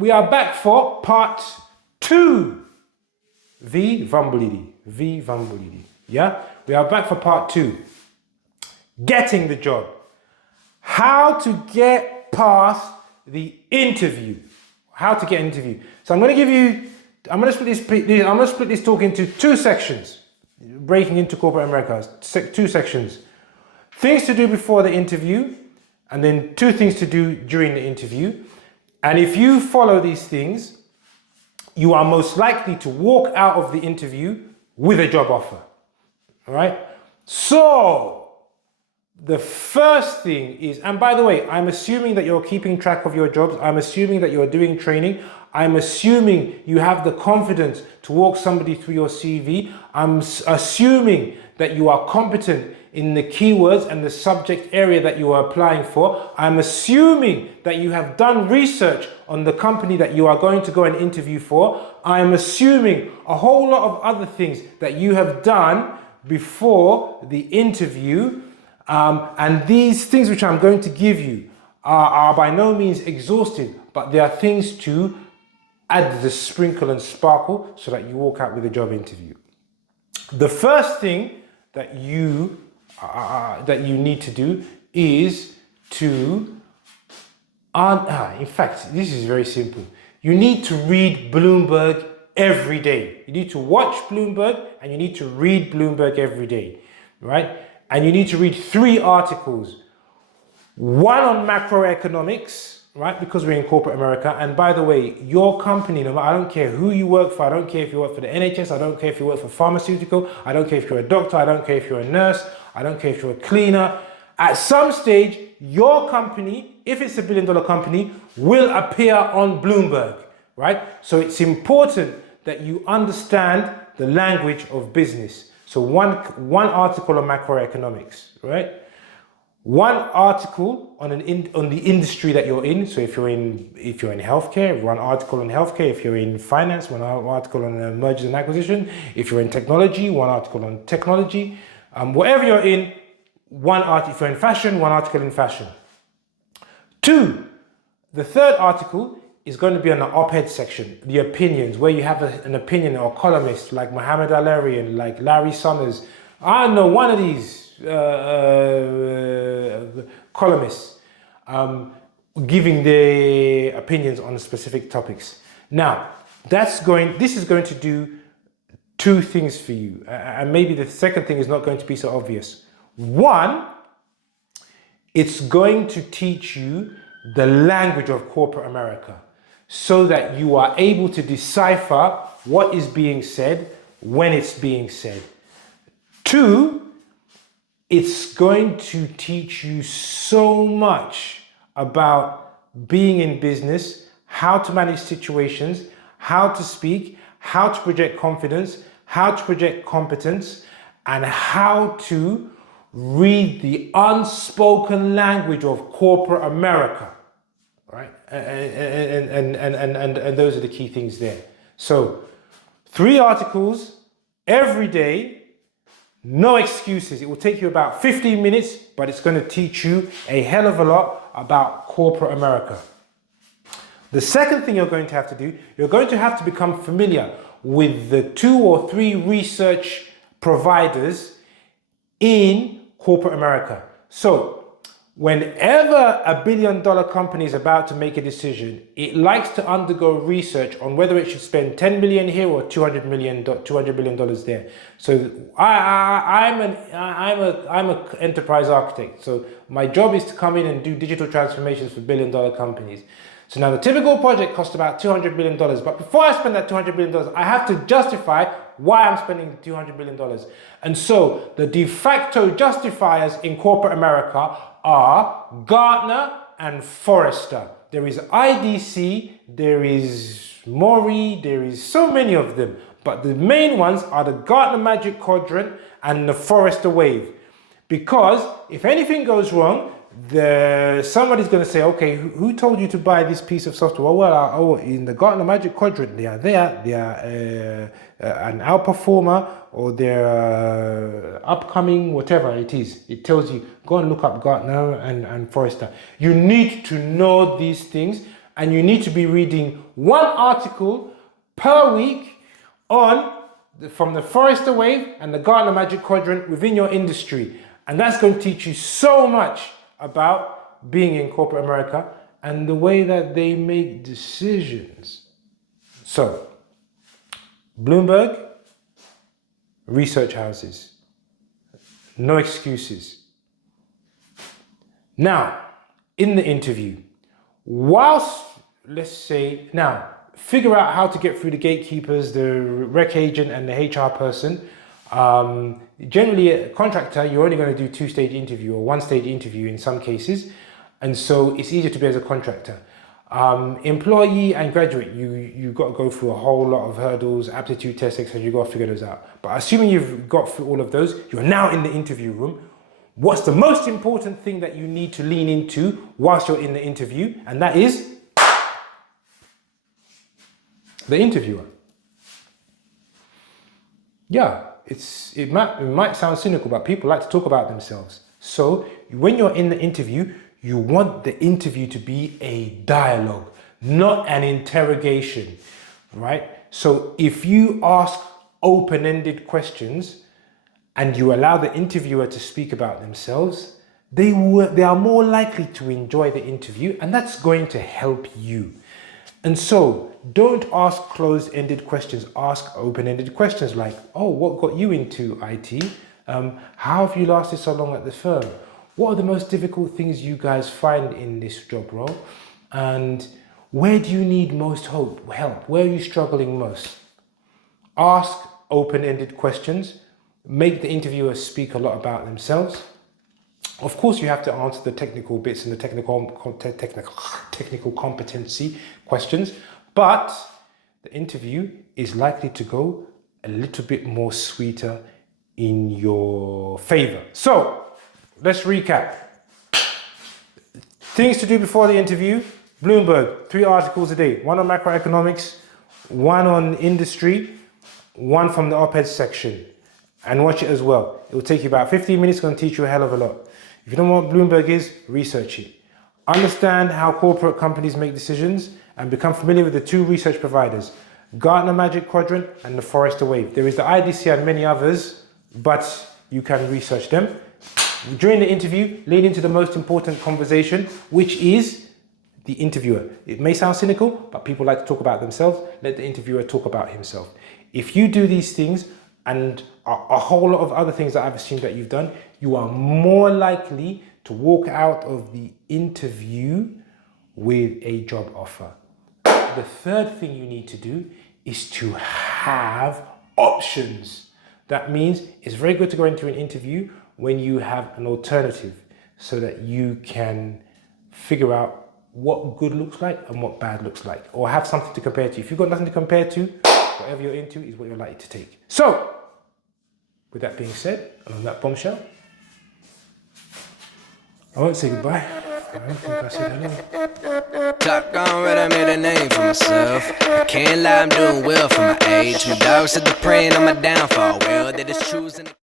we are back for part 2. V Vambulidi. Yeah? We are back for part 2. Getting the job. How to get past the interview. How to get an interview. So I'm going to split this talk into 2 sections. Breaking into corporate America. 2 sections. Things to do before the interview, and then 2 things to do during the interview. And if you follow these things, you are most likely to walk out of the interview with a job offer. All right? So, the first thing is, and by the way, I'm assuming that you're keeping track of your jobs. I'm assuming that you're doing training. I'm assuming you have the confidence to walk somebody through your CV. I'm assuming that you are competent in the keywords and the subject area that you are applying for. I'm assuming that you have done research on the company that you are going to go and interview for. I'm assuming a whole lot of other things that you have done before the interview. And these things which I'm going to give you are by no means exhaustive, but they are things to add the sprinkle and sparkle so that you walk out with a job interview. The first thing that you need to do is to, in fact, this is very simple. You need to read Bloomberg every day. You need to watch Bloomberg and you need to read Bloomberg every day, right? And you need to read 3 articles. 1 on macroeconomics, right? Because we're in corporate America. And by the way, your company, I don't care who you work for. I don't care if you work for the NHS. I don't care if you work for pharmaceutical. I don't care if you're a doctor. I don't care if you're a nurse. I don't care if you're a cleaner. At some stage, your company, if it's $1 billion company, will appear on Bloomberg, right? So it's important that you understand the language of business. So one article on macroeconomics, right? 1 article on the industry that you're in. So if you're in healthcare, 1 article on healthcare. If you're in finance, 1 article on mergers and acquisition. If you're in technology, 1 article on technology. Whatever you're in, 1 article. If you're in fashion, 1 article in fashion. 2, the 3rd article is going to be on the op-ed section, the opinions, where you have an opinion or columnist like Muhammad Al-Arian, like Larry Summers. I don't know, one of these columnists giving their opinions on specific topics. Now, this is going to do 2 things for you, and maybe the second thing is not going to be so obvious. 1, it's going to teach you the language of corporate America so that you are able to decipher what is being said when it's being said. 2, it's going to teach you so much about being in business, how to manage situations, how to speak, how to project confidence, how to project competence, and how to read the unspoken language of corporate America, right? And those are the key things there. So 3 articles every day. No excuses. It will take you about 15 minutes, but it's going to teach you a hell of a lot about corporate America. The second thing you're going to have to do, you're going to have to become familiar with the 2 or 3 research providers in corporate America. So, whenever $1 billion company is about to make a decision, it likes to undergo research on whether it should spend 10 million here or $200 billion there. So I'm an enterprise architect. So my job is to come in and do digital transformations for $1 billion companies. So now the typical project costs about $200 million. But before I spend that $200 million, I have to justify why I'm spending $200 million. And so the de facto justifiers in corporate America are Gartner and Forrester. There is IDC, there is Mori, there is so many of them. But the main ones are the Gartner Magic Quadrant and the Forrester Wave. Because if anything goes wrong, somebody's going to say, okay, who told you to buy this piece of software? Well, in the Gartner Magic Quadrant, they are an outperformer, or they're upcoming, whatever it is. It tells you, go and look up Gartner and Forrester. You need to know these things, and you need to be reading one article per week from the Forrester Wave and the Gartner Magic Quadrant within your industry. And that's going to teach you so much about being in corporate America and the way that they make decisions. So, Bloomberg, research houses, no excuses. Now, in the interview, figure out how to get through the gatekeepers, the rec agent and the HR person. Generally, a contractor, you're only going to do 2-stage interview or 1-stage interview in some cases. And so it's easier to be as a contractor. Employee and graduate, you've got to go through a whole lot of hurdles, aptitude tests, etc. You've got to figure those out. But assuming you've got through all of those, you're now in the interview room. What's the most important thing that you need to lean into whilst you're in the interview? And that is the interviewer. Yeah, it might sound cynical, but people like to talk about themselves. So when you're in the interview, you want the interview to be a dialogue, not an interrogation, right? So if you ask open-ended questions and you allow the interviewer to speak about themselves, they are more likely to enjoy the interview, and that's going to help you. And so don't ask closed-ended questions, ask open-ended questions like, oh, what got you into IT? How have you lasted so long at the firm? What are the most difficult things you guys find in this job role? And where do you need most help? Where are you struggling most? Ask open-ended questions. Make the interviewer speak a lot about themselves. Of course, you have to answer the technical bits and the technical competency questions, but the interview is likely to go a little bit more sweeter in your favor. So, let's recap. Things to do before the interview. Bloomberg, 3 articles a day. 1 on macroeconomics, 1 on industry, 1 from the op-ed section. And watch it as well. It will take you about 15 minutes, it's going to teach you a hell of a lot. If you don't know what Bloomberg is, research it. Understand how corporate companies make decisions and become familiar with the 2 research providers, Gartner Magic Quadrant and the Forrester Wave. There is the IDC and many others, but you can research them. During the interview, lean into the most important conversation, which is the interviewer. It may sound cynical, but people like to talk about themselves. Let the interviewer talk about himself. If you do these things and a whole lot of other things that I've seen that you've done, you are more likely to walk out of the interview with a job offer. The third thing you need to do is to have options. That means it's very good to go into an interview when you have an alternative so that you can figure out what good looks like and what bad looks like, or have something to compare to. If you've got nothing to compare to, whatever you're into is what you're likely to take. So, with that being said, and on that bombshell, I won't say goodbye. I don't think I said hello. Top gone red, I made a name for myself. Can't lie, I'm doing well for my age. My dog said they're praying on my downfall. Well, that is true.